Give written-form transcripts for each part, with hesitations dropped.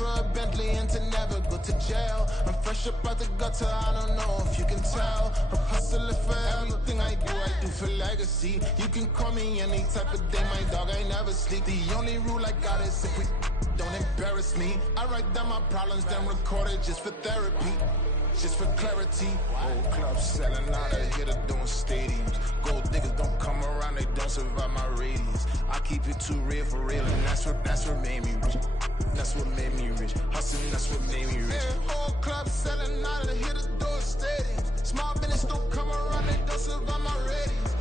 for a Bentley and to never go to jail. I'm fresh up out the gutter, I don't know if you can tell. I'm hustling for everything I do for legacy. You can call me any type of day, my dog, I never sleep. The only rule I got is if we don't embarrass me. I write down my problems, then record it just for therapy. Just for clarity, old clubs selling out of here to doing stadiums. Gold diggers don't come around, they don't survive my radius. I keep it too real for real, and that's what made me rich. That's what made me rich. Hustling, that's what made me rich. Yeah, old clubs selling out of here to doing stadiums. Small business don't come around, they don't survive my radius.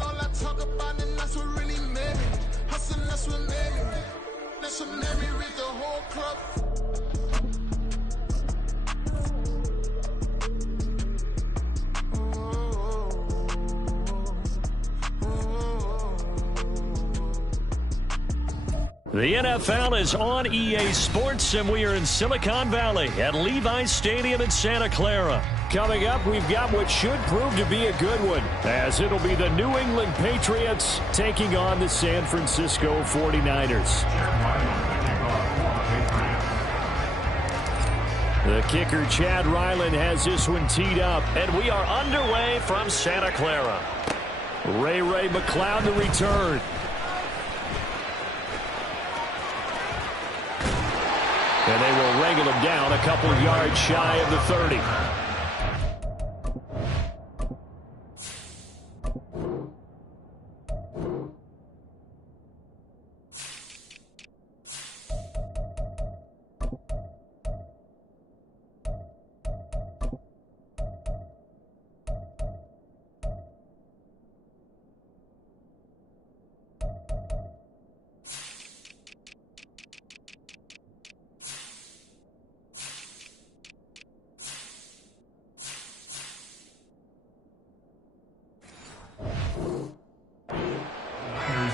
All I talk about, and that's what really made me rich. Hustling, that's what made me rich. That's what made me rich. The whole club. The NFL is on EA Sports, and we are in Silicon Valley at Levi's Stadium in Santa Clara. Coming up, we've got what should prove to be a good one, as it'll be the New England Patriots taking on the San Francisco 49ers. The kicker, Chad Ryland, has this one teed up, and we are underway from Santa Clara. Ray McCloud to return. And they will wrangle him down a couple yards shy of the 30.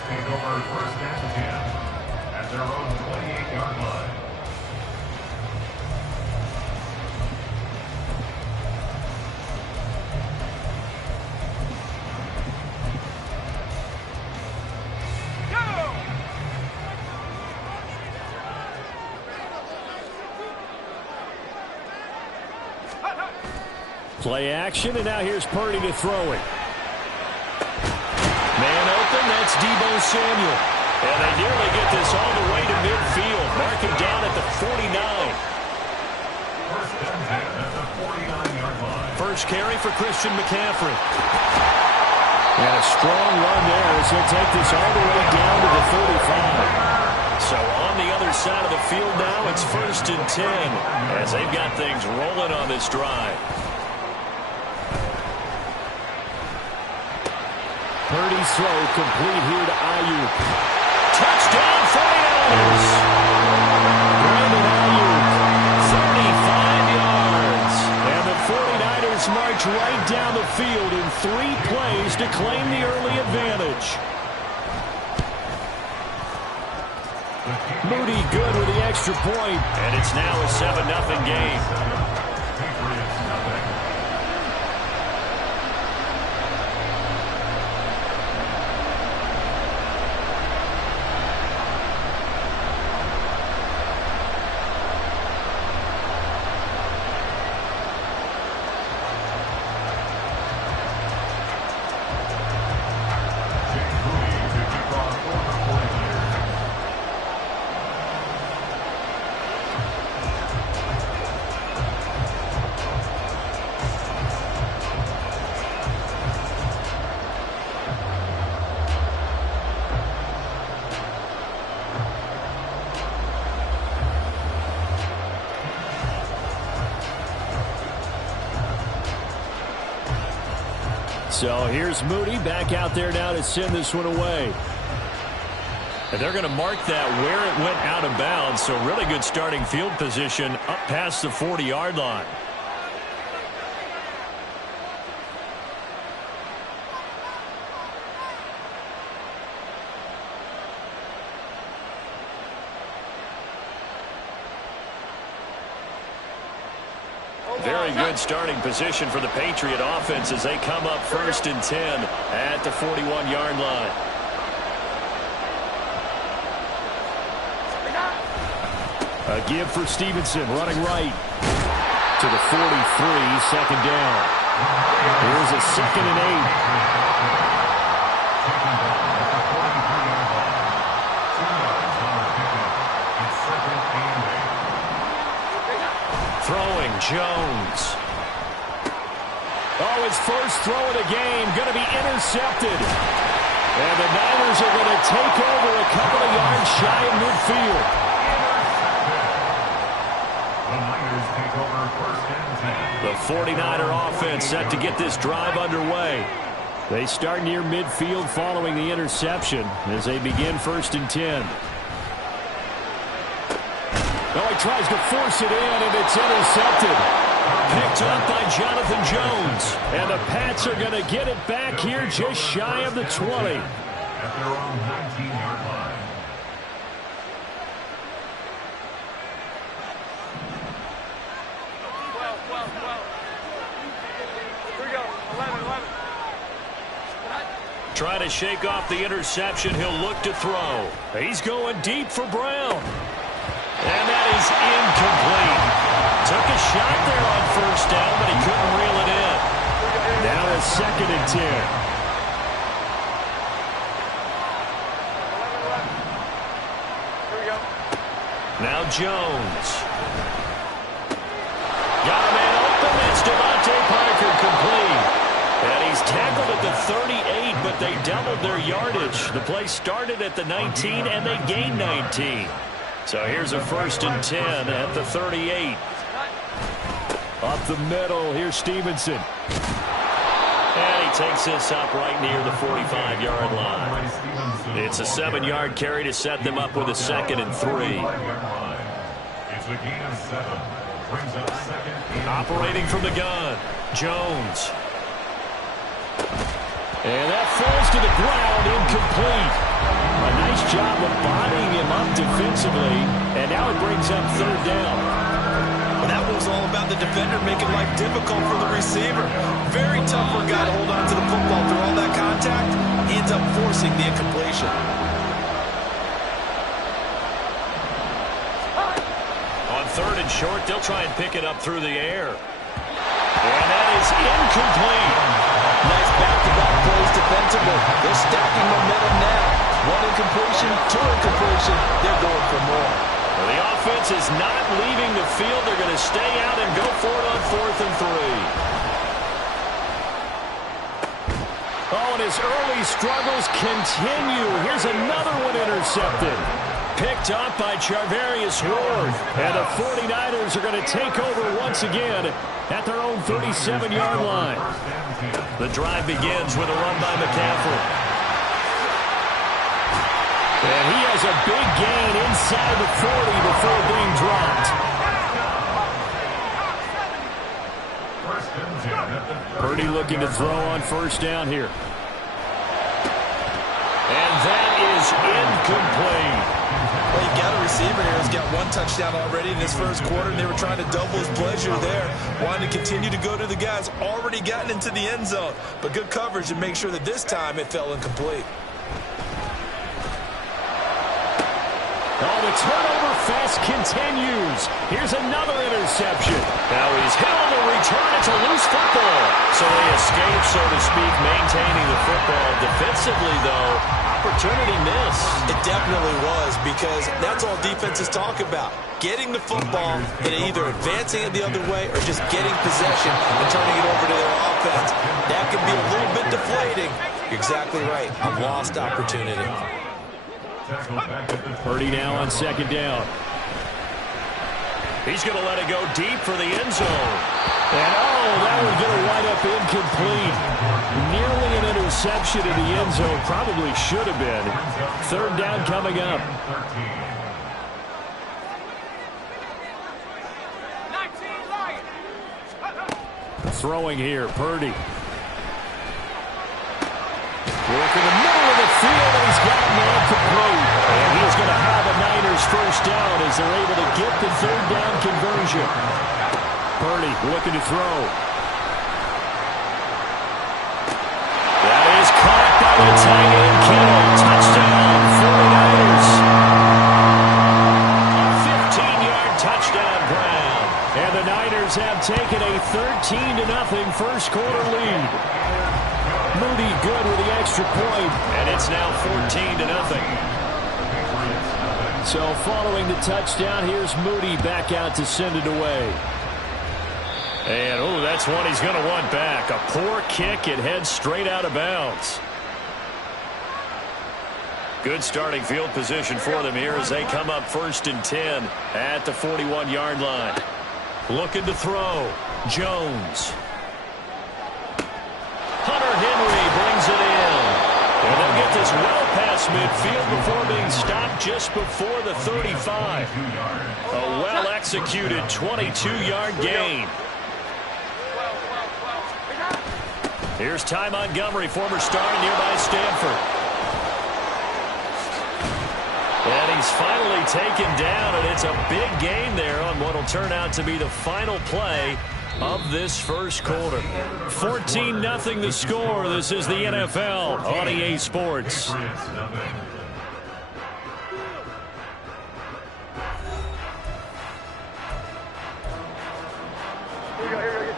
Take over first and 10 at their own 28-yard line. Play action, and now here's Purdy to throw it. Man open, that's Deebo Samuel. And they nearly get this all the way to midfield. Mark him down at the 49. First and 10 at the 49-yard line. First carry for Christian McCaffrey. And a strong run there as he'll take this all the way down to the 35. So on the other side of the field now, it's first and 10 as they've got things rolling on this drive. Purdy's throw complete here to Ayuk. Touchdown 49ers! Brandon Ayuk, 35 yards. And the 49ers march right down the field in 3 plays to claim the early advantage. Moody good with the extra point. And it's now a 7-0 game. So here's Moody back out there now to send this one away. And they're going to mark that where it went out of bounds. So really good starting field position up past the 40-yard line. Very good starting position for the Patriot offense as they come up first and 10 at the 41-yard line. A give for Stevenson, running right to the 43, second down. Here's a 2nd and 8. Throwing, Jones. Oh, his first throw of the game, going to be intercepted. And the Niners are going to take over a couple of yards shy of midfield. The Niners take over 1st and 10. The 49er offense set to get this drive underway. They start near midfield following the interception as they begin 1st and 10. Oh, he tries to force it in, and it's intercepted. Picked up by Jonathan Jones. And the Pats are going to get it back here just shy of the 20. At their own 19-yard line. Here we go. 11. Trying to shake off the interception. He'll look to throw. He's going deep for Brown. And that is incomplete. Took a shot there on 1st down, but he couldn't reel it in. Now a 2nd and 10. Here we go. Now Jones. Got a man open. It's Devontae Parker complete. And he's tackled at the 38, but they doubled their yardage. The play started at the 19, and they gained 19. So here's a 1st and 10 at the 38. Up the middle, here's Stevenson. And he takes this up right near the 45-yard line. It's a 7-yard carry to set them up with a 2nd and 3. It's a gain of 7. Brings up 2nd and Operating from the gun, Jones. And that falls to the ground, incomplete. A nice job of bodying him up defensively, and now it brings up 3rd down. And that was all about the defender making life difficult for the receiver. Very tough for a guy to hold on to the football through all that contact. He ends up forcing the incompletion. On 3rd and short, they'll try and pick it up through the air. And that is incomplete. Nice back-to-back plays defensively. They're stacking momentum now. 1 incompletion, 2 incompletion. They're going for more. Well, the offense is not leaving the field. They're going to stay out and go for it on 4th and 3. Oh, and his early struggles continue. Here's another one intercepted. Picked up by Charvarius Ward. And the 49ers are going to take over once again at their own 37-yard line. The drive begins with a run by McCaffrey. And he has a big gain inside the 40 before being dropped. Purdy looking to throw on 1st down here. And that is incomplete. Well, you've got a receiver here who's got 1 touchdown already in this 1st quarter, and they were trying to double his pleasure there. Wanted to continue to go to the guys already gotten into the end zone. But good coverage to make sure that this time it fell incomplete. Oh, the turnover fest continues. Here's another interception. Now he's hit on the return. It's a loose football. So they escape, so to speak, maintaining the football. Defensively, though, opportunity miss. It definitely was, because that's all defenses talk about. Getting the football and either advancing it the other way or just getting possession and turning it over to their offense. That can be a little bit deflating. You're exactly right. A lost opportunity. Purdy now on 2nd down. He's going to let it go deep for the end zone. And, oh, that was going to wind up incomplete. Nearly an interception in the end zone. Probably should have been. 3rd down coming up. Throwing here, Purdy. Working the middle of the field, and he's got a man complete. And he's going to have a Niners 1st down as they're able to get the 3rd down conversion. Purdy looking to throw. That is caught by the tight end, Kittle. Touchdown, 49ers. A 15-yard have taken a 13-0 first quarter lead. Moody good with the extra point, and it's now 14-0. So following the touchdown, here's Moody back out to send it away. And, oh, that's one he's going to want back. A poor kick. It heads straight out of bounds. Good starting field position for them here as they come up 1st and 10 at the 41-yard line. Looking to throw. Jones. Hunter Henry brings it in. And they'll get this well past midfield before being stopped just before the 35. A well-executed 22-yard gain. Here's Ty Montgomery, former star in nearby Stanford. And he's finally taken down, and it's a big gain there on what will turn out to be the final play of this first quarter. 14-0 the score. This is the NFL on EA Sports.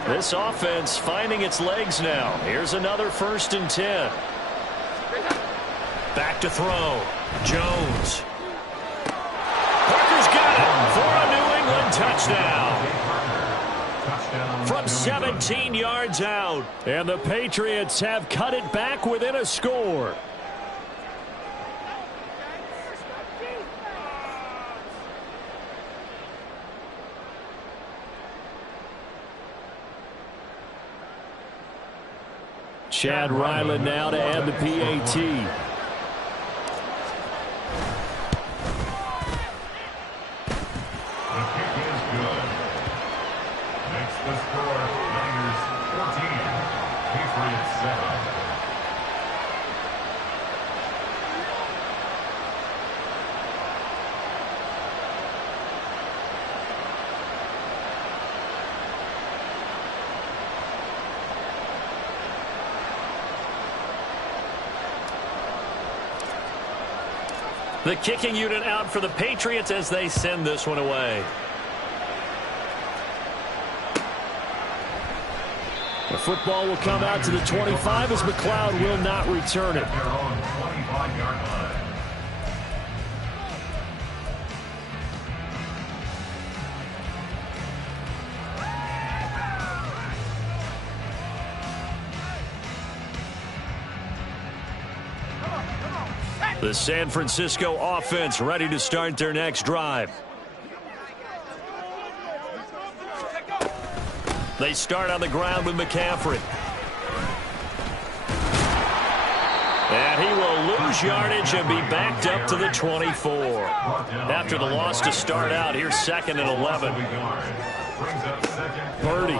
This offense finding its legs now. Here's another 1st and 10. Back to throw. Jones. Parker's got it for a New England touchdown. From 17 yards out. And the Patriots have cut it back within a score. Chad Ryland now to add the PAT. The kick is good. Makes the score Niners 14, Patriots 7. The kicking unit out for the Patriots as they send this one away. The football will come out to the 25 as McLeod will not return it. Their own 25-yard line. The San Francisco offense ready to start their next drive. They start on the ground with McCaffrey. And he will lose yardage and be backed up to the 24. After the loss to start out, here's 2nd and 11. Purdy.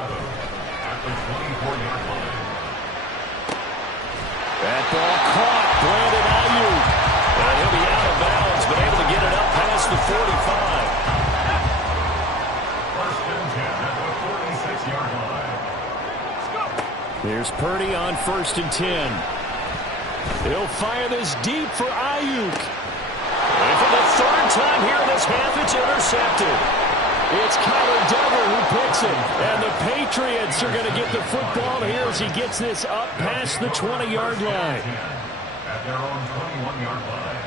That ball caught. Brandon Ayuk. And he'll be out of bounds, but able to get it up past the 45. First and 10 at the 46-yard line. Here's Purdy on 1st and 10. He'll fire this deep for Ayuk. And for the 3rd time here in this half, it's intercepted. It's Kyler Duggar who picks it. And the Patriots are going to get the football here as he gets this up past the 20-yard line. At their own 21-yard line.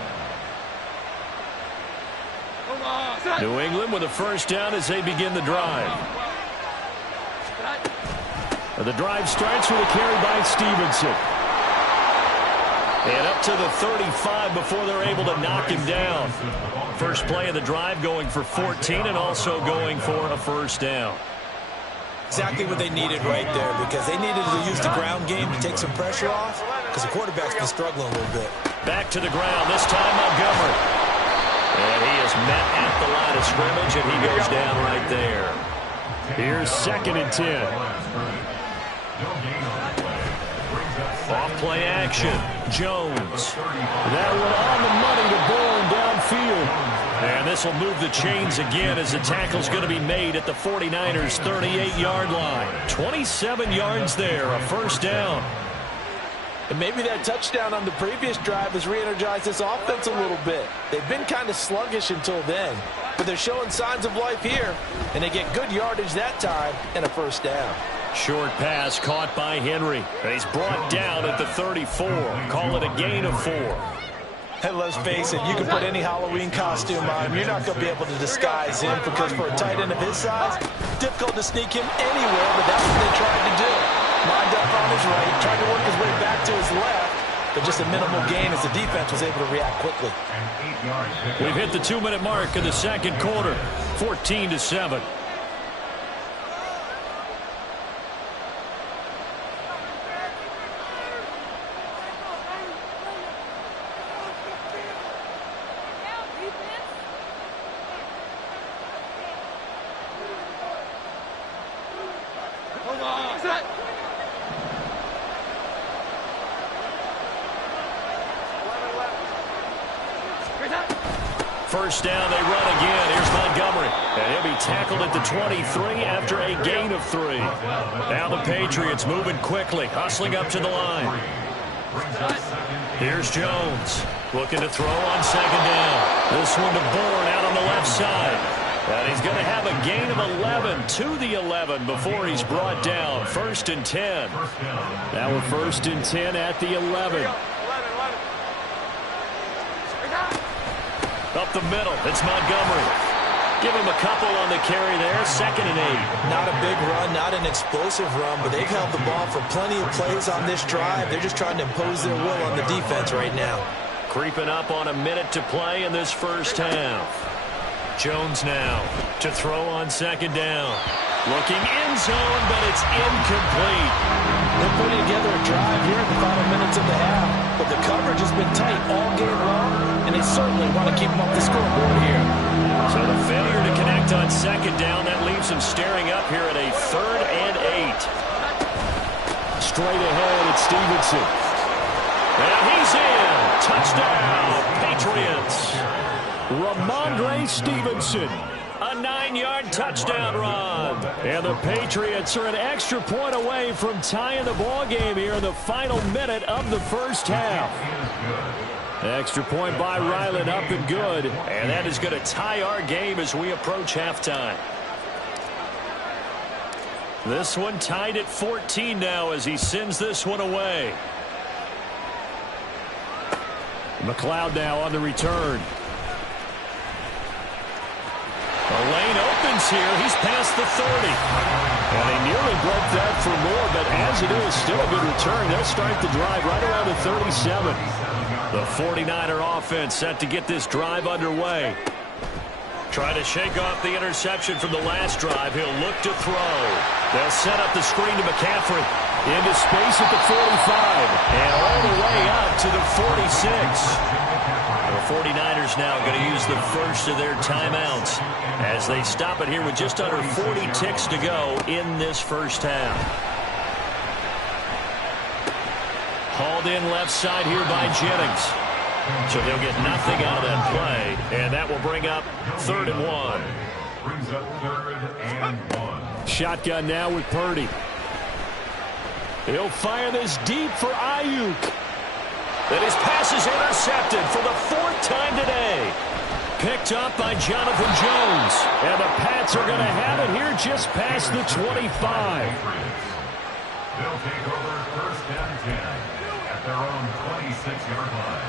New England with a 1st down as they begin the drive. The drive starts with a carry by Stevenson. And up to the 35 before they're able to knock him down. First play of the drive going for 14 and also going for a 1st down. Exactly what they needed right there, because they needed to use the ground game to take some pressure off, because the quarterback's been struggling a little bit. Back to the ground, this time Montgomery. And he is met at the line of scrimmage, and he goes down right there. Here's 2nd and 10. Off play action. Jones. That one on the money to Bourne downfield. And this will move the chains again as the tackle's going to be made at the 49ers' 38-yard line. 27 yards there, a 1st down. And maybe that touchdown on the previous drive has re-energized this offense a little bit. They've been kind of sluggish until then. but they're showing signs of life here, and they get good yardage that time and a first down. Short pass caught by Henry. He's brought down at the 34. Call it a gain of 4. Hey, let's face it, you can put any Halloween costume on him. You're not going to be able to disguise him because for a tight end of his size, difficult to sneak him anywhere, but that's what they tried to do. Lined up on his right, tried to work his way back to his left, but just a minimal gain as the defense was able to react quickly. We've hit the 2-minute mark in the second quarter, 14-7. First down, they run again. Here's Montgomery. And he'll be tackled at the 23 after a gain of 3. Now the Patriots moving quickly, hustling up to the line. Here's Jones, looking to throw on second down. This one to Bourne out on the left side. And he's going to have a gain of 11 to the 11 before he's brought down. 1st and 10. Now we're 1st and 10 at the 11. Up the middle, it's Montgomery. Give him a couple on the carry there, 2nd and 8. Not a big run, not an explosive run, but they've held the ball for plenty of plays on this drive. They're just trying to impose their will on the defense right now. Creeping up on a minute to play in this first half. Jones now to throw on second down. Looking end zone, but it's incomplete. They're putting together a drive here in the final minutes of the half, but the coverage has been tight all game long, and they certainly want to keep them off the scoreboard here. So the failure to connect on second down, that leaves them staring up here at a 3rd and 8. Straight ahead, it's Stevenson. And he's in. Touchdown, Patriots. Ramondre Stevenson. A 9-yard touchdown run. And the Patriots are an extra point away from tying the ball game here in the final minute of the first half. Extra point by Ryland, up and good. And that is going to tie our game as we approach halftime. This one tied at 14 now as he sends this one away. McLeod now on the return. The lane opens here. He's past the 30. And he nearly broke that for more, but as it is, still a good return. They'll start the drive right around the 37. The 49er offense set to get this drive underway. Trying to shake off the interception from the last drive. He'll look to throw. They'll set up the screen to McCaffrey. Into space at the 45. And all the way up to the 46. The 49ers now going to use the first of their timeouts as they stop it here with just under 40 ticks to go in this first half. Hauled in left side here by Jennings. So they'll get nothing out of that play, and that will bring up 3rd and 1. Brings up 3rd and 1. Shotgun now with Purdy. He'll fire this deep for Ayuk. And his pass is intercepted for the 4th time today. Picked up by Jonathan Jones. And the Pats are going to have it here just past the 25. They'll take over 1st and 10 at their own 26-yard line.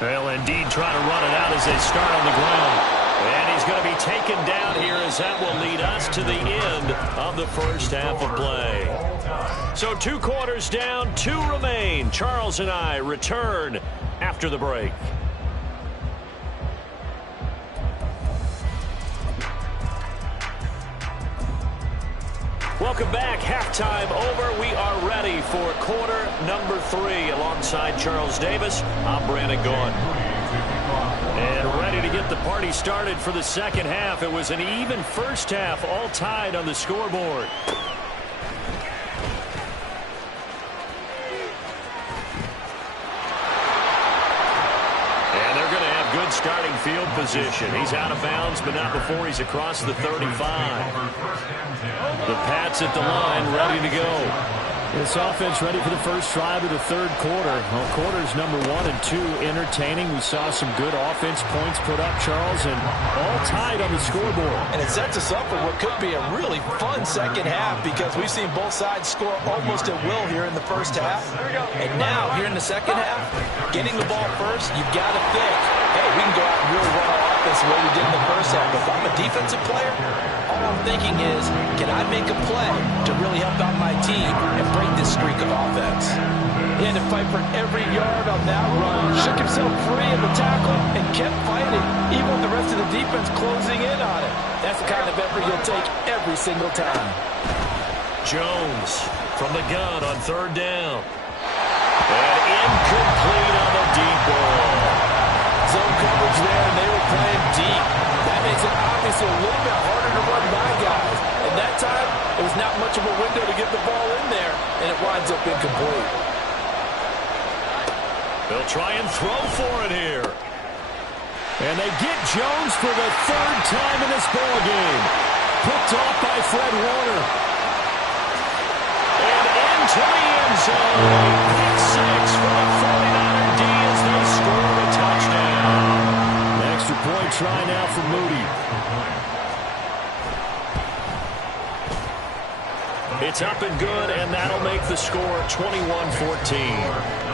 They'll indeed try to run it out as they start on the ground. And he's going to be taken down here as that will lead us to the end of the first half of play. So 2 quarters down, 2 remain. Charles and I return after the break. Welcome back. Halftime over. We are ready for quarter number 3. Alongside Charles Davis, I'm Brandon Gaughan. And ready to get the party started for the second half. It was an even first half, all tied on the scoreboard. And they're going to have good starting field position. He's out of bounds, but not before he's across the 35. The Pats at the line, ready to go. This offense ready for the first drive of the third quarter. Well, quarters number 1 and 2 entertaining. We saw some good offense points put up, Charles, and all tied on the scoreboard. And it sets us up for what could be a really fun second half because we've seen both sides score almost at will here in the first half. And now, here in the second half, getting the ball first, you've got to think, hey, we can go out and really run our offense the way we did in the first half. If I'm a defensive player, all I'm thinking is, can I make a play to really help out my team and break this streak of offense? He had to fight for every yard on that run, shook himself free of the tackle, and kept fighting, even with the rest of the defense closing in on it. That's the kind of effort you'll take every single time. Jones from the gun on third down. And incomplete on the deep ball. Zone coverage there, and they were playing deep. That makes it obviously a little bit harder to run by guys. And that time, it was not much of a window to get the ball in there, and it winds up incomplete. They'll try and throw for it here. And they get Jones for the third time in this ball game. Picked off by Fred Warner. And into the end zone. Pick 6 for the 49er D as they score a touchdown. Extra point try now for Moody. It's up and good, and that'll make the score 21-14.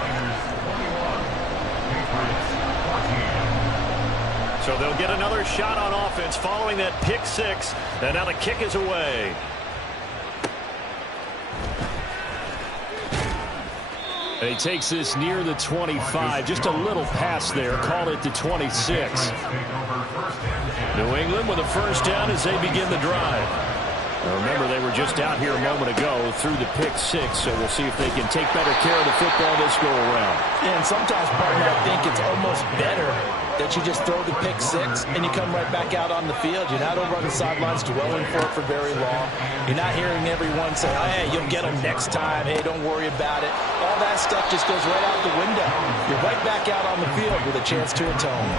So they'll get another shot on offense following that pick 6, and now the kick is away. And he takes this near the 25, just a little pass there, called it the 26. New England with a first down as they begin the drive. Now remember, they were just out here a moment ago through the pick 6, so we'll see if they can take better care of the football this go around. And sometimes, partner, I think it's almost better that you just throw the pick 6 and you come right back out on the field. You're not over on the sidelines dwelling for very long. You're not hearing everyone say, oh, hey, you'll get them next time. Hey, don't worry about it. All that stuff just goes right out the window. You're right back out on the field with a chance to atone.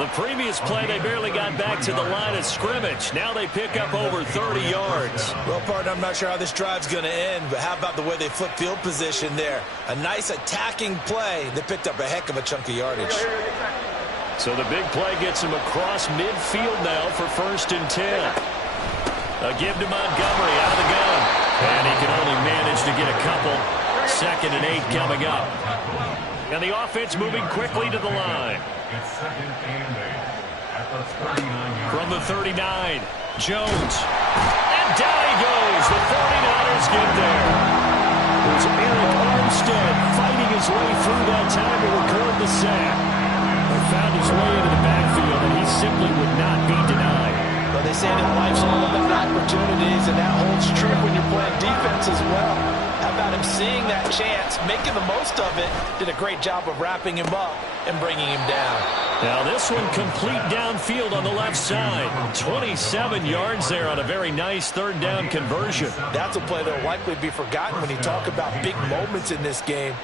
The previous play, they barely got back to the line of scrimmage. Now they pick up over 30 yards. Well, partner, I'm not sure how this drive's going to end, but how about the way they flip field position there? A nice attacking play that picked up a heck of a chunk of yardage. So the big play gets him across midfield now for 1st and 10. A give to Montgomery out of the gun. And he can only manage to get a couple. 2nd and 8 coming up. And the offense moving quickly to the line. It's 2nd and 8 at the 39. From the 39, Jones. And down he goes. The 49ers get there. There's Eric Armstead fighting his way through that time to record the sack. He found his way into the backfield, and he simply would not be denied. Well, they say that life's all about opportunities, and that holds true when you're playing defense as well. How about him seeing that chance, making the most of it, did a great job of wrapping him up and bringing him down. Now this one complete downfield on the left side. 27 yards there on a very nice 3rd down conversion. That's a play that will likely be forgotten when you talk about big moments in this game.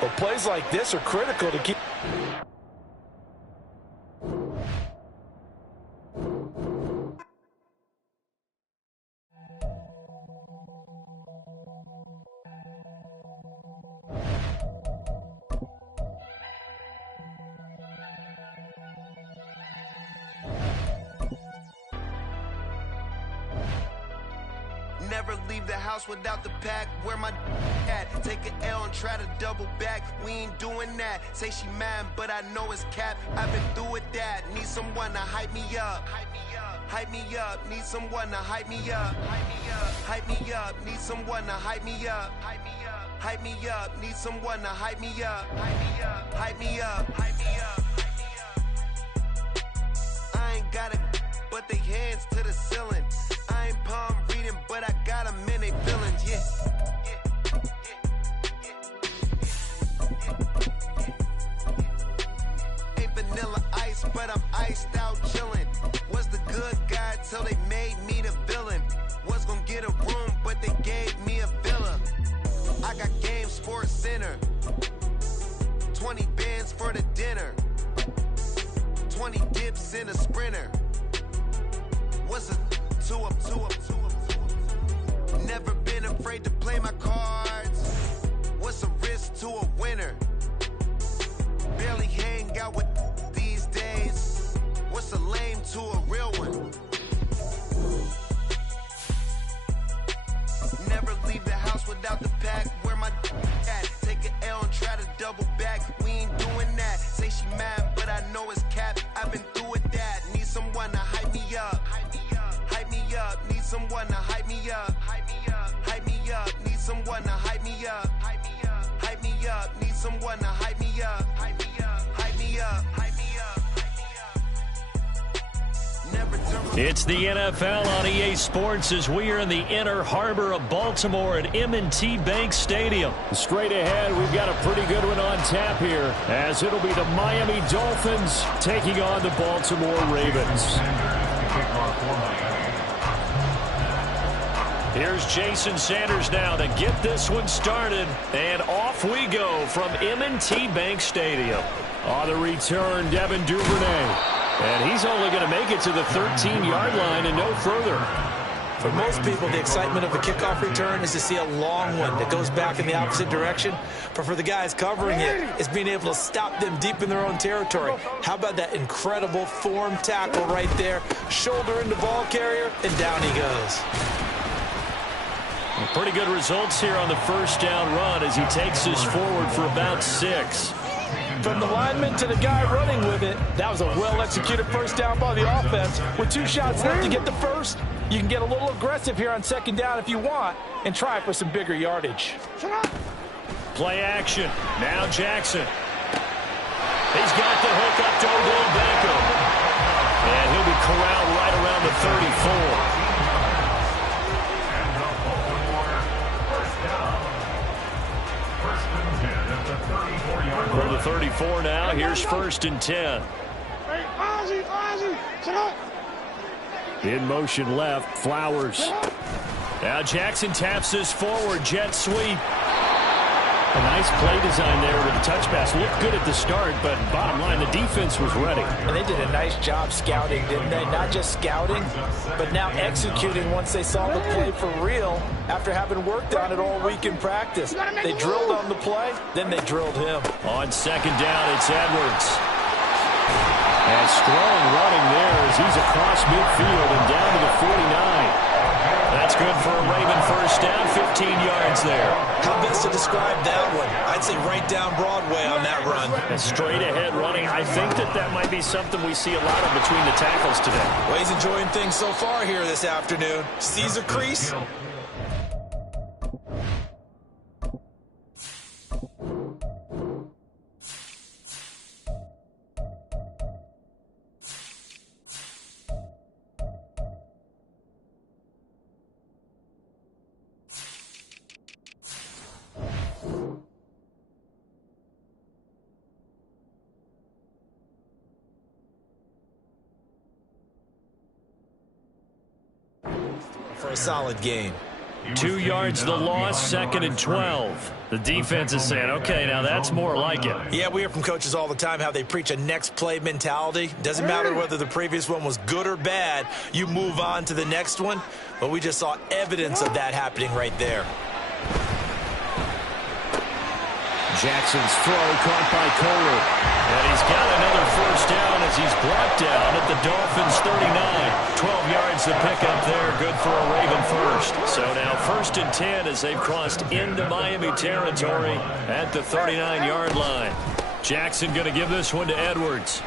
But plays like this are critical to keep... Never leave the house without the pack. Where my at? Take an L and try to double back. We ain't doing that. Say she mad, but I know it's cap. I've been through with that. Need someone to hype me up. Hype me up. Need someone to hype me up. Hype me up. Need someone to hype me up. Hype me up. Need someone to hype me up. Hype me up. Hype me up. I ain't got it, but they hands to the ceiling. I ain't palm reading, but I got them in they feelings, yeah. Ain't vanilla ice, but I'm iced out chillin'. Was the good guy till they made me the villain. Was gonna get a room, but they gave me a villa. I got game Sports Center. 20 bands for the dinner. 20 race in a sprinter. What's a 2 up? Never been afraid to play my cards. What's a risk to a winner? Barely hang out with these days. What's a lame to a real one? Never leave the house without the pack. Where my at? Take an L and try to double back. We ain't doing that. Say she mad, but I know it's cap. I've been through with that. Need someone to hype me up. Hype me up. Need someone to hype me up. Hype me up. Need someone to hype me up. Hype me up. Need someone to hype me up. Hype me up. It's the NFL on EA Sports as we are in the inner harbor of Baltimore at M&T Bank Stadium. Straight ahead, we've got a pretty good one on tap here, as it'll be the Miami Dolphins taking on the Baltimore Ravens. Here's Jason Sanders now to get this one started, and off we go from M&T Bank Stadium. On the return, Devin Duvernay. And he's only going to make it to the 13-yard line and no further. For most people, the excitement of a kickoff return is to see a long one that goes back in the opposite direction. But for the guys covering it, it's being able to stop them deep in their own territory. How about that incredible form tackle right there? Shoulder into ball carrier, and down he goes. Well, pretty good results here on the first down run as he takes this forward for about 6. From the lineman to the guy running with it, that was a well-executed first down by the offense. With 2 shots left to get the first, you can get a little aggressive here on second down if you want and try for some bigger yardage. Play action. Now Jackson. He's got the hook up to Odell Beckham. And he'll be corralled right around the 34. For the 34 now, here's 1st and 10. In motion left, Flowers. Now Jackson taps this forward, jet sweep. A nice play design there with the touch pass. Looked good at the start, but bottom line, the defense was ready. And they did a nice job scouting, didn't they? Not just scouting, but now executing once they saw the play for real after having worked on it all week in practice. They drilled on the play, then they drilled him. On second down, it's Edwards. And strong running there as he's across midfield and down to the 49. That's good for a Raven first down, 15 yards there. How best to describe that one? I'd say right down Broadway on that run. And straight ahead running. I think that might be something we see a lot of between the tackles today. Well, he's enjoying things so far here this afternoon. Sees a crease. For a solid game. 2 yards the loss, 2nd and 12. The defense is saying, okay, now that's more like it. Yeah, we hear from coaches all the time how they preach a next play mentality. Doesn't matter whether the previous one was good or bad, you move on to the next one. But we just saw evidence of that happening right there. Jackson's throw caught by Kohler. And he's got another first down as he's brought down at the Dolphins' 39. 12 yards to pick up there. Good for a Raven first. So now 1st and 10 as they've crossed into Miami territory at the 39-yard line. Jackson going to give this one to Edwards.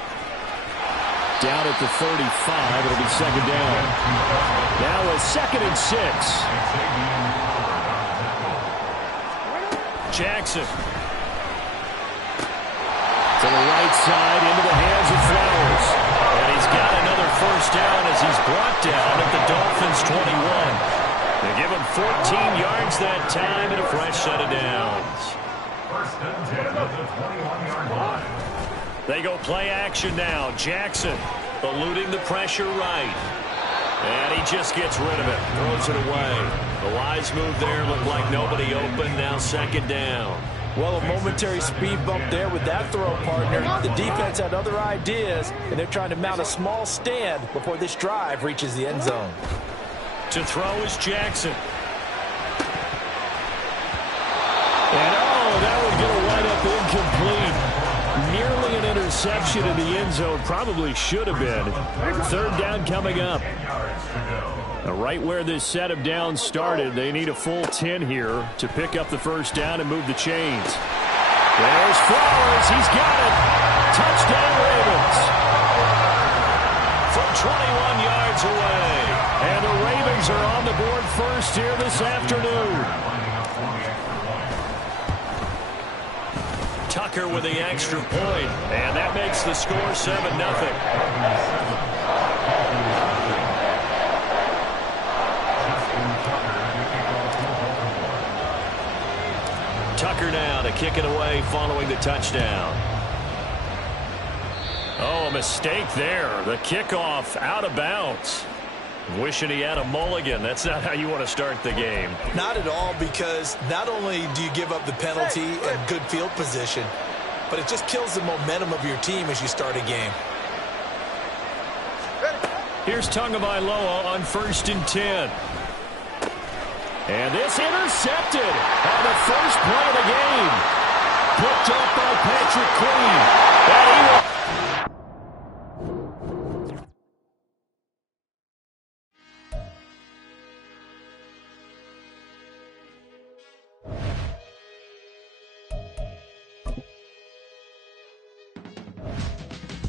Down at the 35. It'll be second down. Now a 2nd and 6. Jackson. To the right side, into the hands of Flowers. And he's got another first down as he's brought down at the Dolphins' 21. They give him 14 yards that time and a fresh set of downs. 1st and 10 at the 21-yard line. They go play action now. Jackson eluding the pressure right. And he just gets rid of it, throws it away. A wise move there, looked like nobody open, now 2nd down. Well, a momentary speed bump there with that throw, partner. The defense had other ideas, and they're trying to mount a small stand before this drive reaches the end zone. To throw is Jackson. And that would get a wide-up incomplete. Nearly an interception in the end zone. Probably should have been. Third down coming up. Right where this set of downs started, they need a full 10 here to pick up the first down and move the chains. There's Flowers. He's got it. Touchdown, Ravens. From 21 yards away. And the Ravens are on the board first here this afternoon. Tucker with the extra point, and that makes the score 7-0. Tucker now to kick it away following the touchdown. Oh, a mistake there. The kickoff out of bounds. Wishing he had a mulligan. That's not how you want to start the game. Not at all, because not only do you give up the penalty and good field position, but it just kills the momentum of your team as you start a game. Here's Tagovailoa on 1st and 10. And this intercepted on the first play of the game. Picked up by Patrick Queen.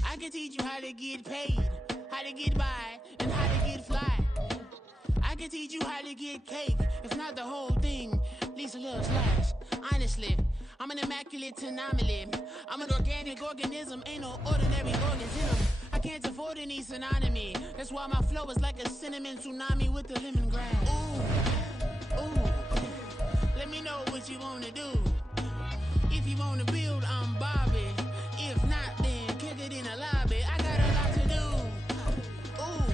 I can teach you how to get paid, how to get by, and how to get fly. I can teach you how to get cake, if not the whole thing, at least a little slice. Honestly, I'm an immaculate anomaly. I'm an organic organism, ain't no ordinary organs in them. I can't afford any synonymy. That's why my flow is like a cinnamon tsunami with the lemongrass. Ooh, ooh, let me know what you wanna do. If you wanna build, I'm Bobby. If not, then kick it in the lobby. I got a lot to do. Ooh,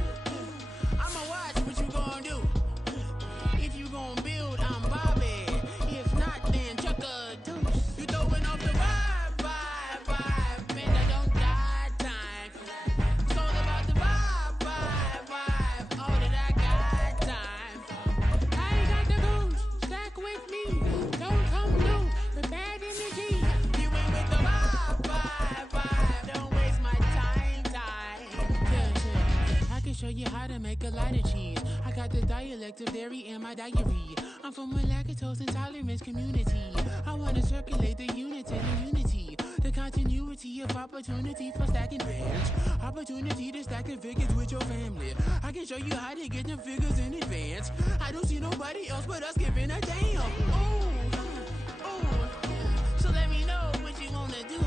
I'ma watch what you gon' do. If you gon' build, I'm Bobby. If not, then chuck a deuce. You throwing off the vibe, man, I don't die time. It's all about the vibe, all that I got time. I ain't got the goose, stack with me. Don't come new, the bad energy. You ain't with the vibe, don't waste my time. Yeah, I can show you how to make a lot of cheese. I got the dialect of dairy in my diary. I'm from a lactose intolerance community. I want to circulate the unity, the continuity of opportunity for stacking bands. Opportunity to stack the figures with your family. I can show you how to get them figures in advance. I don't see nobody else but us giving a damn. Ooh, so let me know what you wanna do.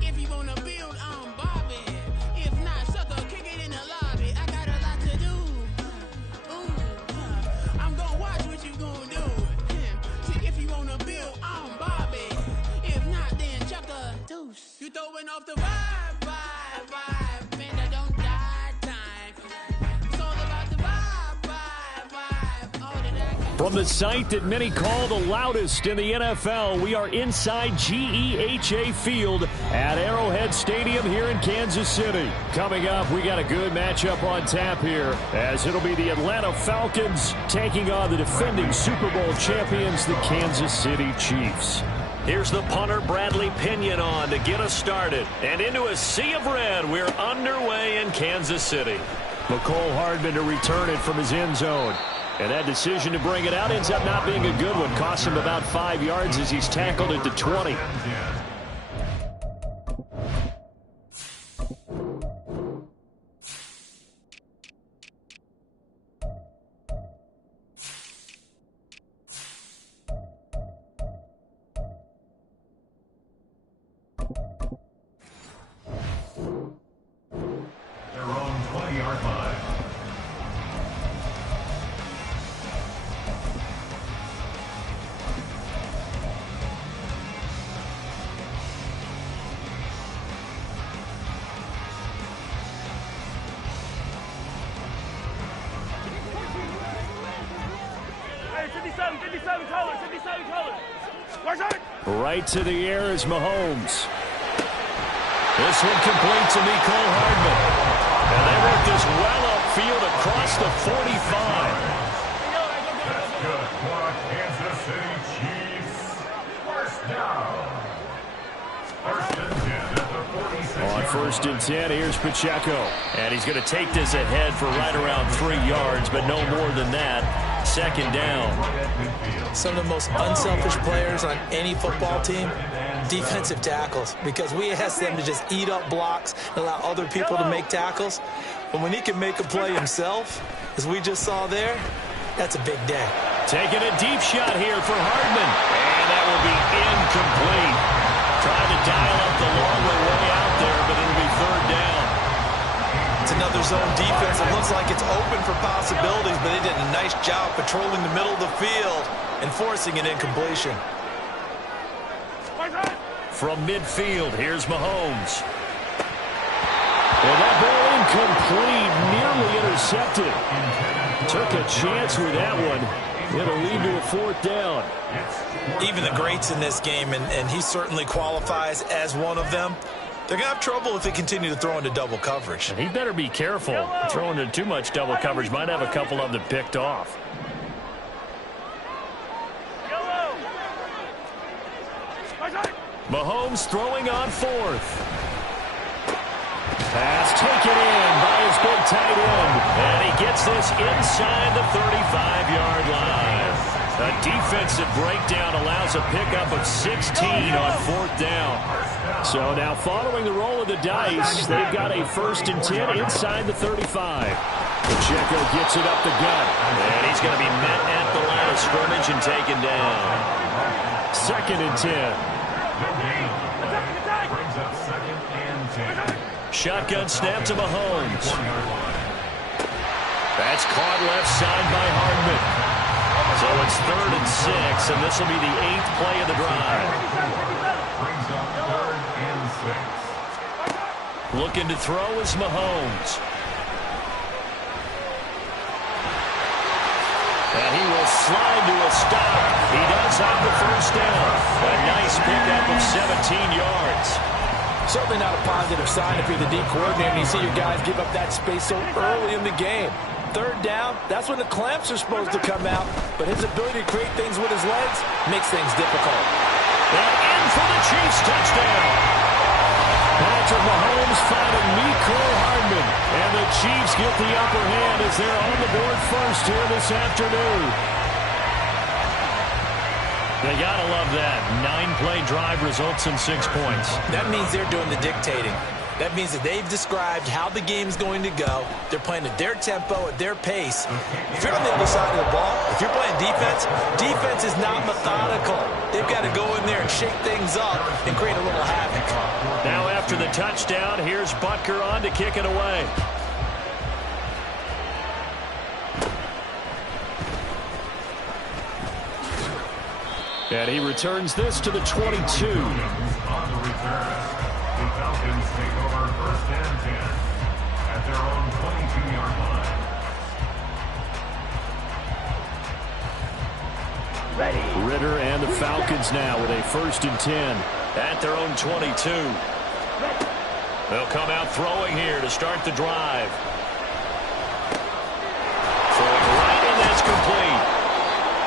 If you wanna build, I'm Bobby. If not, sucker, kick it in the lobby. I got a lot to do. I'm gonna watch what you gonna do. See, if you wanna build, I'm Bobby. If not, then chuck a deuce. You throwing off the vibe, man, I don't die time. It's all about the vibe, all that I got. From the site that many call the loudest in the NFL, we are inside GEHA Field at Arrowhead Stadium here in Kansas City. Coming up, we got a good matchup on tap here, as it'll be the Atlanta Falcons taking on the defending Super Bowl champions, the Kansas City Chiefs. Here's the punter, Bradley Pinion, on to get us started. And into a sea of red, we're underway in Kansas City. McCole Hardman to return it from his end zone. And that decision to bring it out ends up not being a good one. Costs him about 5 yards as he's tackled at the 20. Their own 20-yard line. Hey, 57 colors, 57 colors. Watch out! Right to the air is Mahomes. This one complete to Mecole Hardman. And they work this well upfield across the 45. That's good. Kansas City Chiefs. First down. First and 10 at the 46. On first and 10, here's Pacheco. And he's going to take this ahead for right around 3 yards, but no more than that. Second down. Some of the most unselfish players on any football team, defensive tackles, because we ask them to just eat up blocks and allow other people to make tackles. But when he can make a play himself, as we just saw there, that's a big day. Taking a deep shot here for Hardman. And that will be incomplete. Trying to dial up the long way out there, but it'll be third down. It's another zone defense. It looks like it's open for possibilities, but they did a nice job patrolling the middle of the field and forcing an incompletion. From midfield, here's Mahomes. And that ball incomplete, nearly intercepted. Took a chance with that one. It'll lead to a fourth down. Even the greats in this game, and he certainly qualifies as one of them, they're going to have trouble if they continue to throw into double coverage. And he better be careful. Throwing into too much double coverage might have a couple of them picked off. Mahomes throwing on fourth. Pass taken in by his big tight end. And he gets this inside the 35-yard line. A defensive breakdown allows a pickup of 16 on fourth down. So now following the roll of the dice, they've got a first and 10 inside the 35. Pacheco gets it up the gut. And he's going to be met at the line of scrimmage and taken down. Second and 10. Brings up second and 10. Shotgun snap to Mahomes. That's caught left side by Hardman. So it's third and 6, and this will be the 8th play of the drive. Brings up third and 6. Looking to throw is Mahomes. And he will slide to a stop. He does have the first down. A nice pickup of 17 yards. Certainly not a positive sign if you're the D coordinator and you see your guys give up that space so early in the game. Third down, that's when the clamps are supposed to come out, but his ability to create things with his legs makes things difficult. And in for the Chiefs touchdown. Patrick Mahomes finding Mecole Hardman. And the Chiefs get the upper hand as they're on the board first here this afternoon. They gotta love that. 9-play drive results in 6 points. That means they're doing the dictating. That means that they've described how the game's going to go. They're playing at their tempo, at their pace. If you're on the other side of the ball, if you're playing defense, defense is not methodical. They've got to go in there and shake things up and create a little havoc. Now after the touchdown, here's Butker on to kick it away. And he returns this to the 22. On the return, the Falcons take over first and 10 at their own 22-yard line. Ready. Ritter and the Falcons now with a first and 10 at their own 22. They'll come out throwing here to start the drive. Throwing right, and that's complete.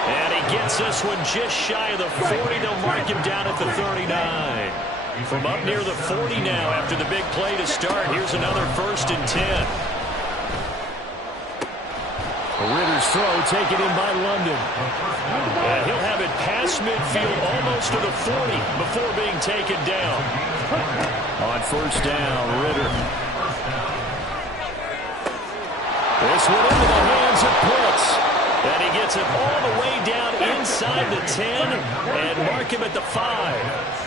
And he gets this one just shy of the 40. They'll mark him down at the 39. From up near the 40 now after the big play to start. Here's another first and 10. Ritter's throw taken in by London. And he'll have it past midfield almost to the 40 before being taken down. On first down, Ritter. This one into the hands of Pitts. And he gets it all the way down inside the 10 and mark him at the 5.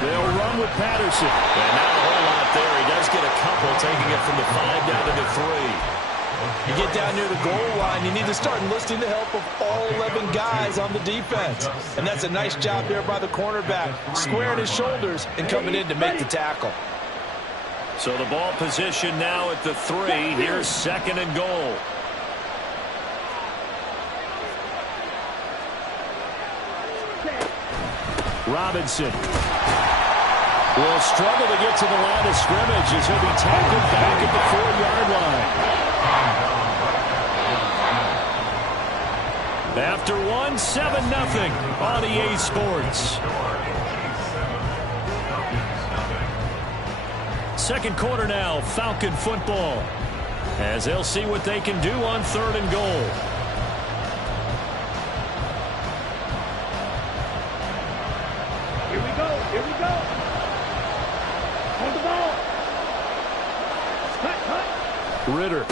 They'll run with Patterson. And not a whole lot there. He does get a couple, taking it from the 5 down to the 3. You get down near the goal line, you need to start enlisting the help of all 11 guys on the defense. And that's a nice job there by the cornerback, squaring his shoulders and coming in to make the tackle. So the ball position now at the 3. Here's second and goal. Robinson will struggle to get to the line of scrimmage as he'll be tackled back at the 4-yard line. After one, 7-0 on EA Sports. Second quarter now, Falcon football, as they'll see what they can do on 3rd and goal. Here we go. Hold the ball. Cut. Ritter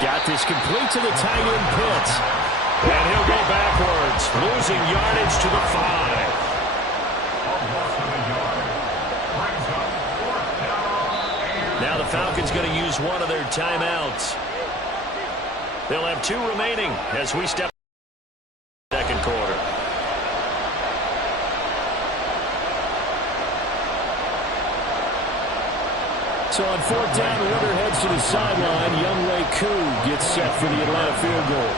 got this complete to the tight end Pitts. And he'll go backwards, losing yardage to the 5. Now the Falcons going to use one of their timeouts. They'll have 2 remaining as we step second quarter. So on 4th down, Ritter heads to the sideline. Younghoe Koo gets set for the Atlanta field goal.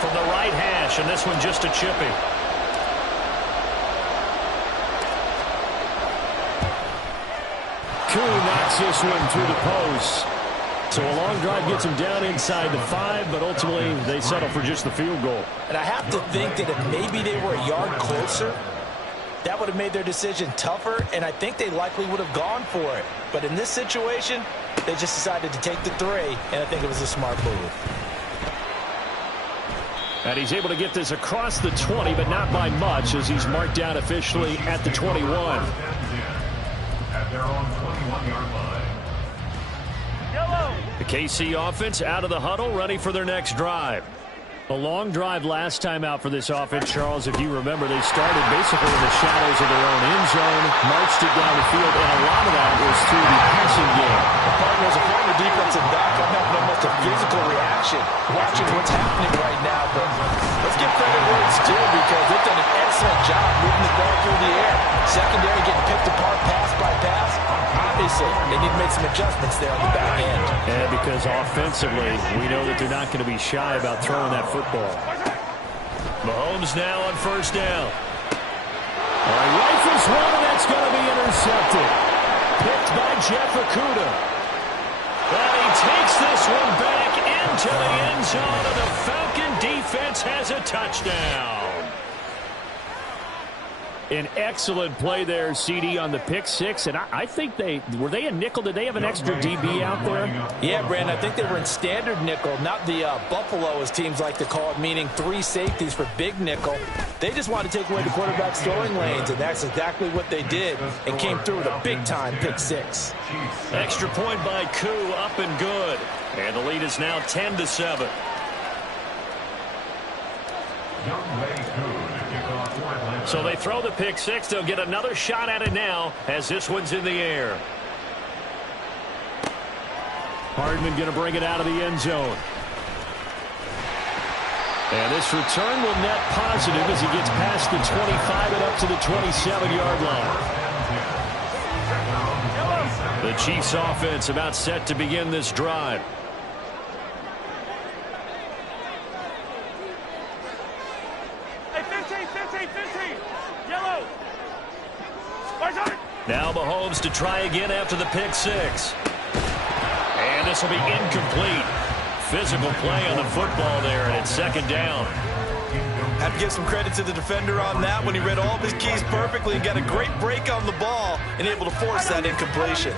From the right hash, and this one just a chippy. Koo knocks this one through the post. So a long drive gets him down inside the 5, but ultimately they settle for just the field goal. And I have to think that if maybe they were a yard closer, that would have made their decision tougher, and I think they likely would have gone for it. But in this situation, they just decided to take the 3, and I think it was a smart move. And he's able to get this across the 20, but not by much, as he's marked down officially at the 21. At their own 21-yard line. The KC offense out of the huddle, ready for their next drive. A long drive last time out for this offense, Charles. If you remember, they started basically in the shadows of their own end zone, marched it down the field, and a lot of that was through the passing game. As a former defensive back, I'm having almost a physical reaction watching what's happening right now. But let's give credit where it's due, because they've done an excellent job moving the ball through the air. Secondary getting picked apart pass by pass. Obviously, they need to make some adjustments there on the back end. Yeah, because offensively, we know that they're not going to be shy about throwing that football. Mahomes now on 1st down. Rifles one, and that's going to be intercepted. Picked by Jeff Okudah. And he takes this one back into the end zone, and the Falcon defense has a touchdown. An excellent play there, CD, on the pick 6. And I think were they a nickel? Did they have an extra DB out there? Yeah, Brandon, I think they were in standard nickel, not the Buffalo, as teams like to call it, meaning 3 safeties for big nickel. They just wanted to take away the quarterback's throwing lanes, and that's exactly what they did, and came through with a big-time pick 6. Extra point by Koo, up and good. And the lead is now 10-7. So they throw the pick 6. They'll get another shot at it now as this one's in the air. Hardman going to bring it out of the end zone. And this return will net positive as he gets past the 25 and up to the 27-yard line. The Chiefs offense about set to begin this drive. Now Mahomes to try again after the pick 6. And this will be incomplete. Physical play on the football there, and it's 2nd down. Have to give some credit to the defender on that when he read all of his keys perfectly and got a great break on the ball and able to force that incompletion.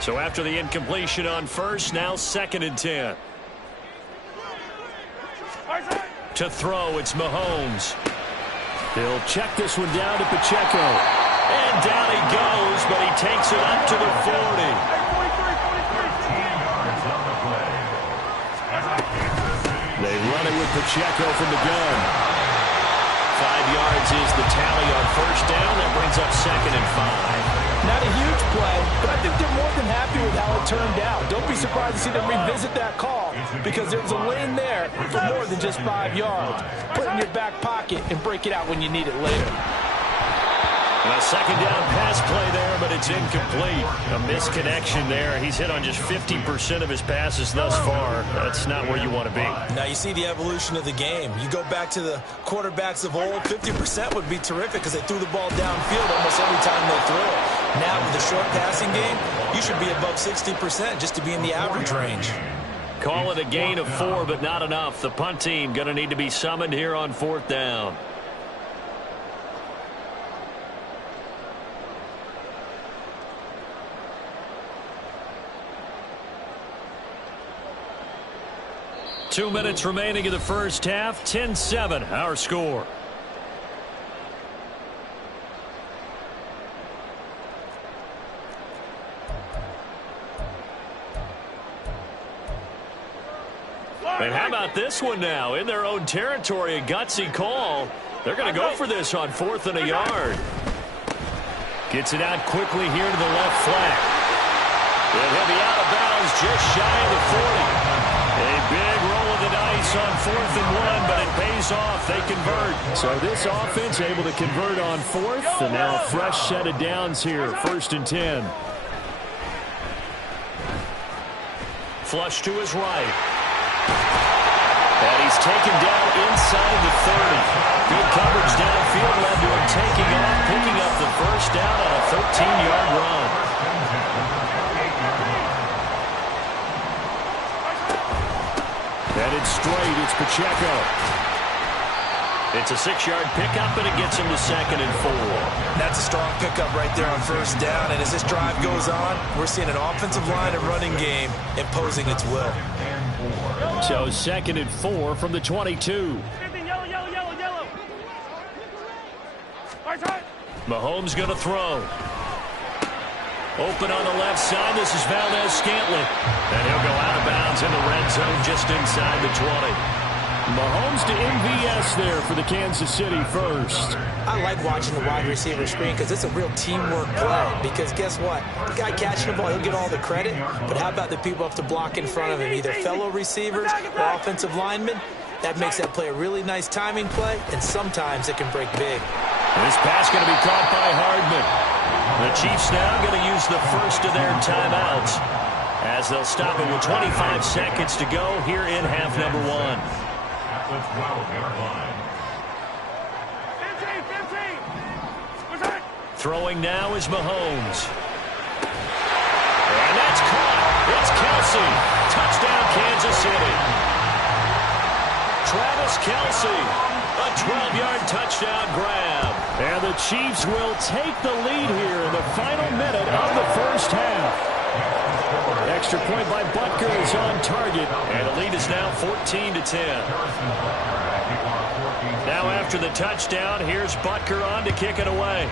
So after the incompletion on 1st, now 2nd and 10. To throw, it's Mahomes. He'll check this one down to Pacheco. And down he goes, but he takes it up to the 40. They run it with Pacheco from the gun. 5 yards is the tally on 1st down. That brings up 2nd and 5. Not a huge play, but I think they're more than happy with how it turned out. Don't be surprised to see them revisit that call, because there was a lane there for more than just 5 yards. Put it in your back pocket and break it out when you need it later. A second down pass play there, but it's incomplete. A misconnection there. He's hit on just 50% of his passes thus far. That's not where you want to be. Now you see the evolution of the game. You go back to the quarterbacks of old, 50% would be terrific because they threw the ball downfield almost every time they threw it. Now with the short passing game, you should be above 60% just to be in the average range. Call it a gain of 4, but not enough. The punt team going to need to be summoned here on 4th down. Two minutes remaining in the first half. 10-7, our score. And how about this one now? In their own territory, a gutsy call. They're going to go for this on 4th and a yard. Gets it out quickly here to the left flank. And he'll be out of bounds just shy of the 40. A big roll of the dice on 4th and 1, but it pays off. They convert. So this offense able to convert on 4th, and now a fresh set of downs here, 1st and 10. Flush to his right. And he's taken down inside the 30. Good coverage downfield led to him taking off, picking up the first down on a 13-yard run. And it's straight. It's Pacheco. It's a 6-yard pickup, and it gets him to 2nd and 4. That's a strong pickup right there on 1st down. And as this drive goes on, we're seeing an offensive line and running game imposing its will. So 2nd and 4 from the 22. Yellow. Mahomes going to throw. Open on the left side. This is Valdez-Scantling. And he'll go out of bounds in the red zone just inside the 20. Mahomes to MVS there for the Kansas City first. I like watching the wide receiver screen because it's a real teamwork play. Because guess what? The guy catching the ball, he'll get all the credit. But how about the people up to block in front of him, either fellow receivers or offensive linemen? That makes that play a really nice timing play, and sometimes it can break big. This pass going to be caught by Hardman. The Chiefs now going to use the first of their timeouts as they'll stop it with 25 seconds to go here in half number 1. At the 12-yard line. 15. Throwing now is Mahomes. And that's caught. It's Kelce. Touchdown, Kansas City. Travis Kelce. A 12-yard touchdown grab. And the Chiefs will take the lead here in the final minute of the first half. Extra point by Butker is on target. And the lead is now 14-10. Now after the touchdown, here's Butker on to kick it away.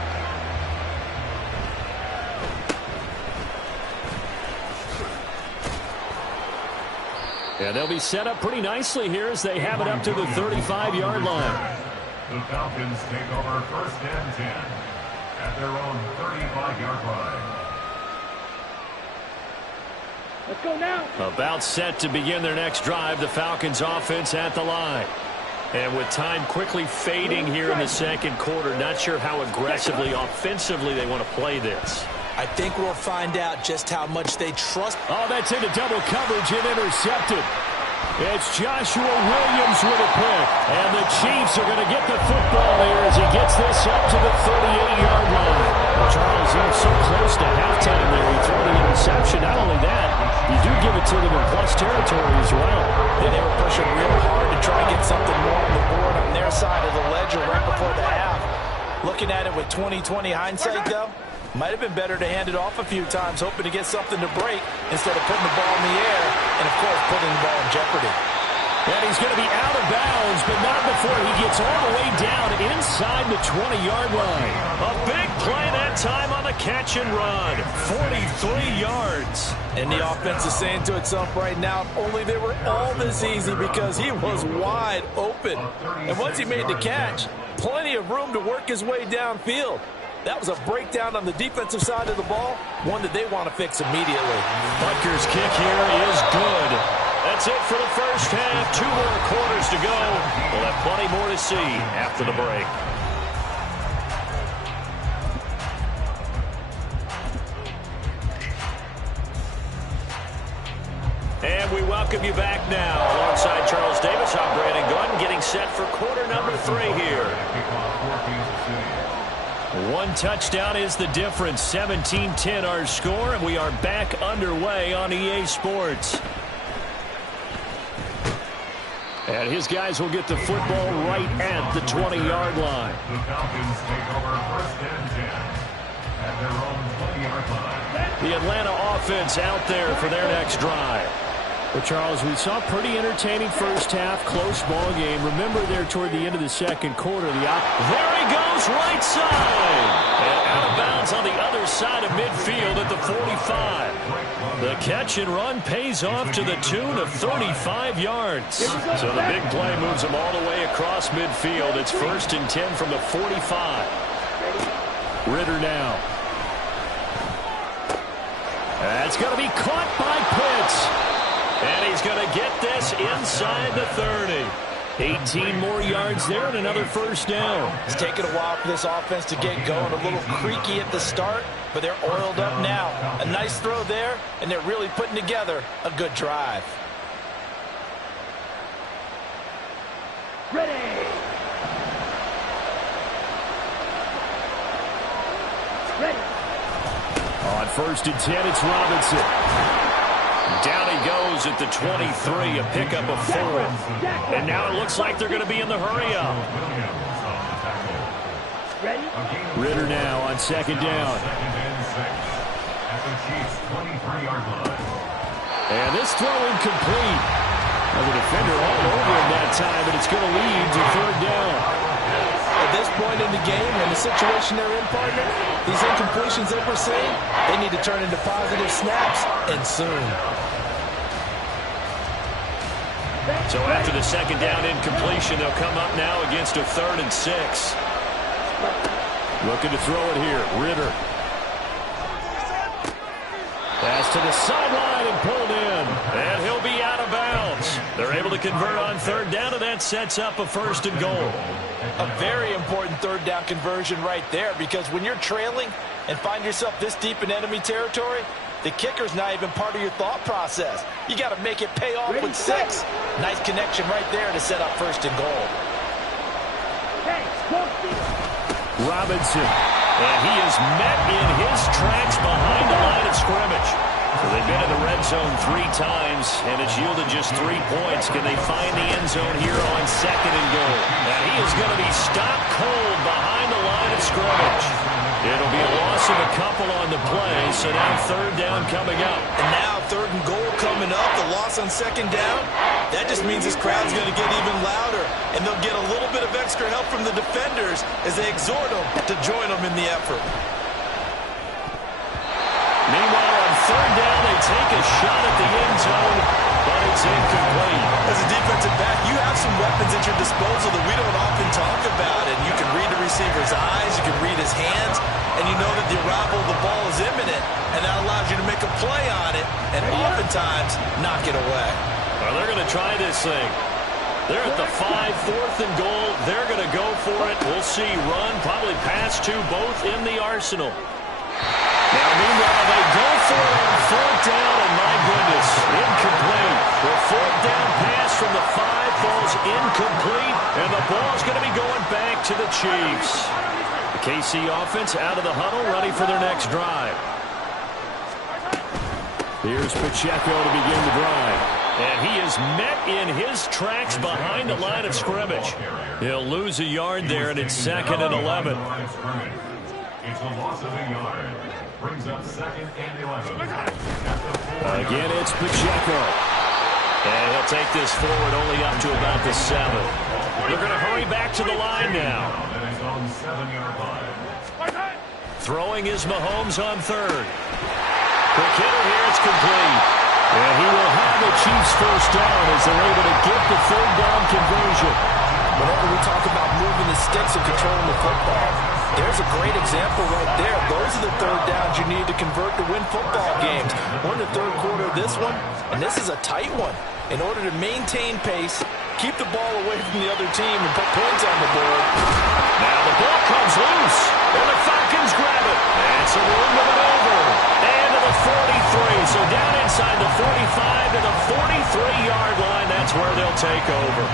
And they'll be set up pretty nicely here as they have it up to the 35-yard line. The Falcons take over 1st and 10 at their own 35-yard line. Let's go now. About set to begin their next drive, the Falcons offense at the line. And with time quickly fading here in the second quarter, not sure how aggressively, offensively they want to play this. I think we'll find out just how much they trust. Oh, that's into double coverage and intercepted. It's Joshua Williams with a pick. And the Chiefs are going to get the football here as he gets this up to the 38-yard line. Well, Charles, he was so close to halftime there. He threw the interception. Not only that, you do give it to them in plus territory as well. And they were pushing real hard to try to get something more on the board on their side of the ledger right before the half. Looking at it with 20/20 hindsight, though, might have been better to hand it off a few times, hoping to get something to break instead of putting the ball in the air and, of course, putting the ball in jeopardy. And he's going to be out of bounds, but not before he gets all the way down inside the 20-yard line. A big play that time on the catch and run. 43 yards. And the offense is saying to itself right now, if only they were all this easy because he was wide open. And once he made the catch, plenty of room to work his way downfield. That was a breakdown on the defensive side of the ball, one that they want to fix immediately. Butker's kick here is good. That's it for the first half. 2 more quarters to go. We'll have plenty more to see after the break. welcome you back now. Alongside Charles Davis, I'm Brandon Gunn, getting set for quarter number 3 here. One touchdown is the difference. 17-10 our score, and we are back underway on EA Sports. And his guys will get the football right at the 20-yard line. The Falcons take over first and 10 at their own 20-yard line. The Atlanta offense out there for their next drive. Well, Charles, we saw pretty entertaining first half, close ball game. Remember there toward the end of the second quarter. There he goes, right side. And out of bounds on the other side of midfield at the 45. The catch and run pays off to the tune of 35 yards. So the big play moves them all the way across midfield. It's first and 10 from the 45. Ritter now. That's going to be caught by Pitts. And he's going to get this inside the 30. 18 more yards there and another first down. It's taken a while for this offense to get going. A little creaky at the start, but they're oiled up now. A nice throw there, and they're really putting together a good drive. Ready. Ready. On first and 10, it's Robinson. Down he goes at the 23, a pickup of 4. And now it looks like they're going to be in the hurry-up. Ritter now on second down. And this throw incomplete. The defender all over him that time, but it's going to lead to third down. At this point in the game and the situation they're in, partner, these incompletions that we're seeing, they need to turn into positive snaps, and soon. So after the second down incompletion, they'll come up now against a 3rd and 6. Looking to throw it here, Ritter. Pass to the sideline and pulled in. And he'll be out of bounds. They're able to convert on third down, and that sets up a first and goal. A very important third down conversion right there, because when you're trailing and find yourself this deep in enemy territory, the kicker's not even part of your thought process. You got to make it pay off with 6. Nice connection right there to set up first and goal. Robinson. And he is met in his tracks behind the line of scrimmage. So they've been in the red zone 3 times, and it's yielded just 3 points. Can they find the end zone here on second and goal? And he is going to be stopped cold behind the line of scrimmage. It'll be a loss of a couple on the play, so now third down coming up. And now third and goal coming up, the loss on second down. That just means this crowd's going to get even louder, and they'll get a little bit of extra help from the defenders as they exhort them to join them in the effort. Meanwhile, on third down, they take a shot at the end zone, but it's incomplete. As a defensive back, you have some weapons at your disposal that we don't often talk about, and you can read the receiver's eyes, you can read his hands, and you know that the arrival of the ball is imminent, and that allows you to make a play on it, and oftentimes knock it away. Well, they're going to try this thing. They're at the 5, 4th and goal. They're going to go for it. We'll see. Run, probably pass to both in the arsenal. Now, meanwhile, they go for it on 4th down, and my goodness, incomplete. The 4th down pass from the 5 falls incomplete, and the ball's going to be going back to the Chiefs. The KC offense out of the huddle, ready for their next drive. Here's Pacheco to begin the drive. And he is met in his tracks behind the line of scrimmage. He'll lose a yard there, and it's 2nd and 11. It's a loss of a yard. Brings up 2nd and 11. Again, it's Pacheco. And he'll take this forward only up to about the 7. They're going to hurry back to the line now. Throwing is Mahomes on third. Quick hitter here, it's complete. And he will have the Chiefs first down as they're able to get the third down conversion. Whenever we talk about moving the sticks and controlling the football, there's a great example right there. Those are the third downs you need to convert to win football games. We're in the third quarter of this one, and this is a tight one. In order to maintain pace, keep the ball away from the other team, and put points on the board. Now the ball comes loose, and the Falcons grab it. It's a room to maneuver. And to the 43, so down inside the 45 to the 3-yard line. That's where they'll take over.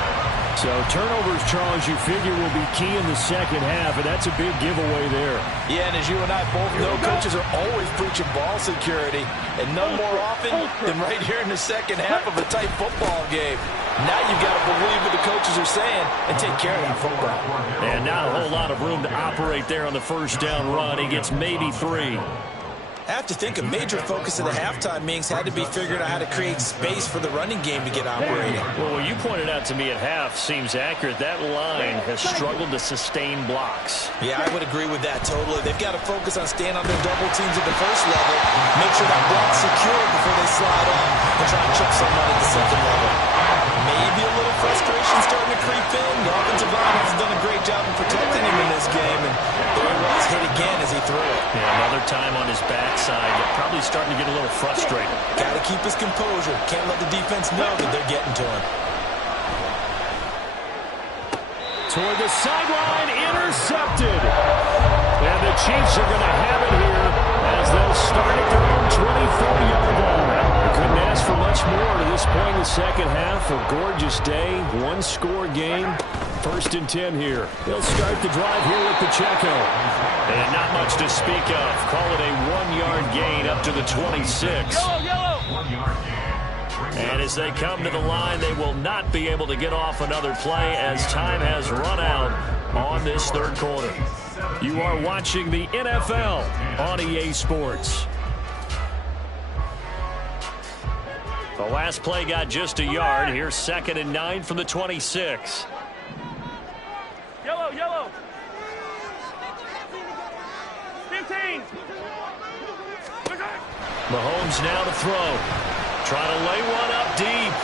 So turnovers, Charles, you figure will be key in the second half, and that's a big giveaway there. Yeah, and as you and I both know, coaches are always preaching ball security, and none more often than right here in the second half of a tight football game. Now you've got to believe what the coaches are saying and take care of that football. And not a whole lot of room to operate there on the first down run. He gets maybe 3. I have to think a major focus of the halftime meetings had to be figuring out how to create space for the running game to get operating. Well, what you pointed out to me at half seems accurate. That line has struggled to sustain blocks. Yeah, I would agree with that totally. They've got to focus on staying on their double teams at the first level, make sure that block's secure before they slide off and try and chip someone at the second level. Maybe a little frustration starting to creep in. The offensive line has done a great job of protecting him in this game, and there he was, hit again as he threw it. Yeah, another time on his backside. Probably starting to get a little frustrated. Got to keep his composure. Can't let the defense know that they're getting to him. Toward the sideline, intercepted. And the Chiefs are going to have it here as they'll start at their own 24-yard line. Couldn't ask for much more to this point in the second half. A gorgeous day, one-score game. 1st and 10 here. They'll start the drive here with Pacheco. And not much to speak of. Call it a 1-yard gain up to the 26. And as they come to the line, they will not be able to get off another play as time has run out on this third quarter. You are watching the NFL on EA Sports. The last play got just a yard. Here's 2nd and 9 from the 26. Yellow. 15. Mahomes now to throw. Trying to lay one up deep.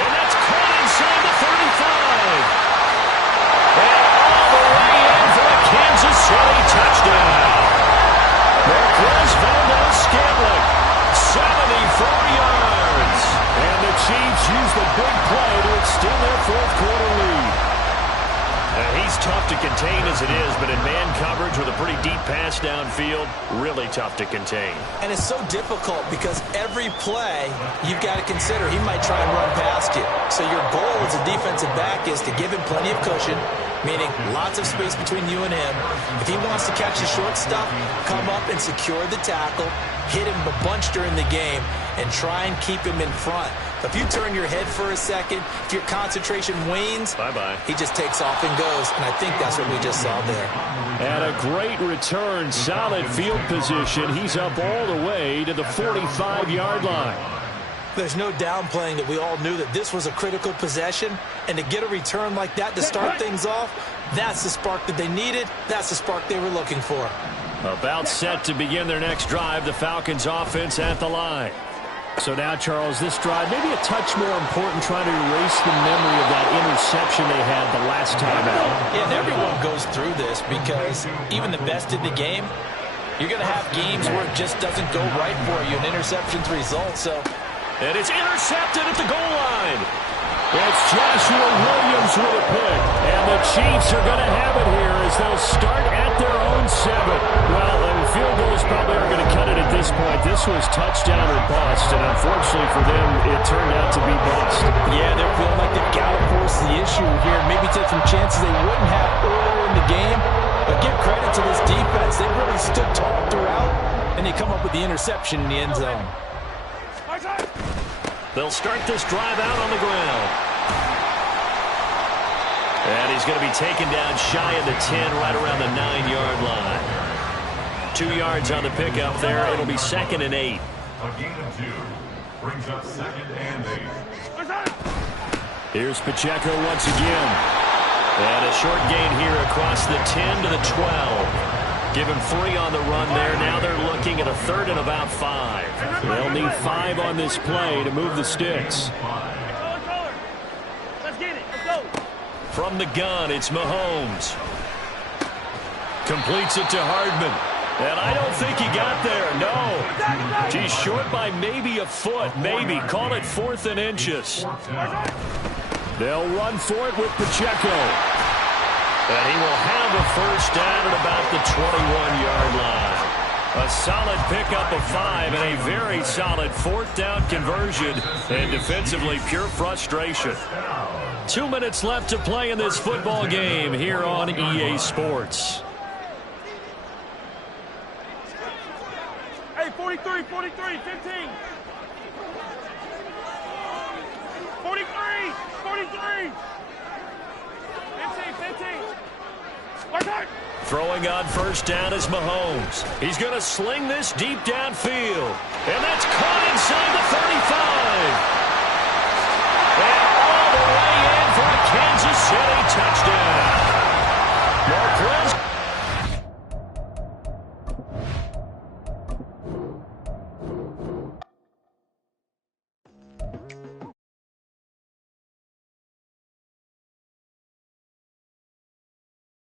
And that's caught inside the 35. And all the way in for a Kansas City touchdown. There goes Valdes-Scantling. 74 yards. And the Chiefs use the big play to extend their fourth quarter lead. He's tough to contain as it is, but in man coverage with a pretty deep pass downfield, really tough to contain. And it's so difficult because every play you've got to consider he might try and run past you. So your goal as a defensive back is to give him plenty of cushion, meaning lots of space between you and him. If he wants to catch the short stuff, come up and secure the tackle, hit him a bunch during the game, and try and keep him in front. If you turn your head for a second, if your concentration wanes, bye-bye. He just takes off and goes, and I think that's what we just saw there. And a great return, solid field position. He's up all the way to the 45-yard line. There's no downplaying that we all knew that this was a critical possession, and to get a return like that to start things off, that's the spark that they needed. That's the spark they were looking for. About set to begin their next drive, the Falcons offense at the line. So now, Charles, this drive maybe a touch more important, trying to erase the memory of that interception they had the last time out. Yeah, and everyone goes through this because even the best in the game, you're going to have games where it just doesn't go right for you, and interceptions result. And it's intercepted at the goal line. It's Joshua Williams with a pick. And the Chiefs are going to have it here as they'll start at their own 7. Well, the field goals probably are going to cut it at this point. This was touchdown or bust, and unfortunately for them, it turned out to be bust. Yeah, they're feeling like they've got to force the issue here. Maybe take some chances they wouldn't have earlier in the game. But give credit to this defense. They really stood tall throughout, and they come up with the interception in the end zone. They'll start this drive out on the ground. And he's going to be taken down shy of the 10, right around the 9-yard line. 2 yards on the pickup there. It'll be 2nd and 8. A gain of 2 brings up 2nd and 8. Here's Pacheco once again. And a short gain here across the 10 to the 12. Give him 3 on the run there. Now they're looking at a 3rd and about 5. They'll need 5 on this play to move the sticks. Let's get it. Let's go. From the gun, it's Mahomes. Completes it to Hardman. And I don't think he got there, no. He's short by maybe a foot, maybe. Call it 4th and inches. They'll run for it with Pacheco. And he will have a first down at about the 21-yard line. A solid pickup of 5 and a very solid 4th down conversion. And defensively, pure frustration. 2 minutes left to play in this football game here on EA Sports. Hey, 43, 43, 15. 43, 43. 15, 15. Watch out. Throwing on first down is Mahomes. He's going to sling this deep downfield. And that's caught inside the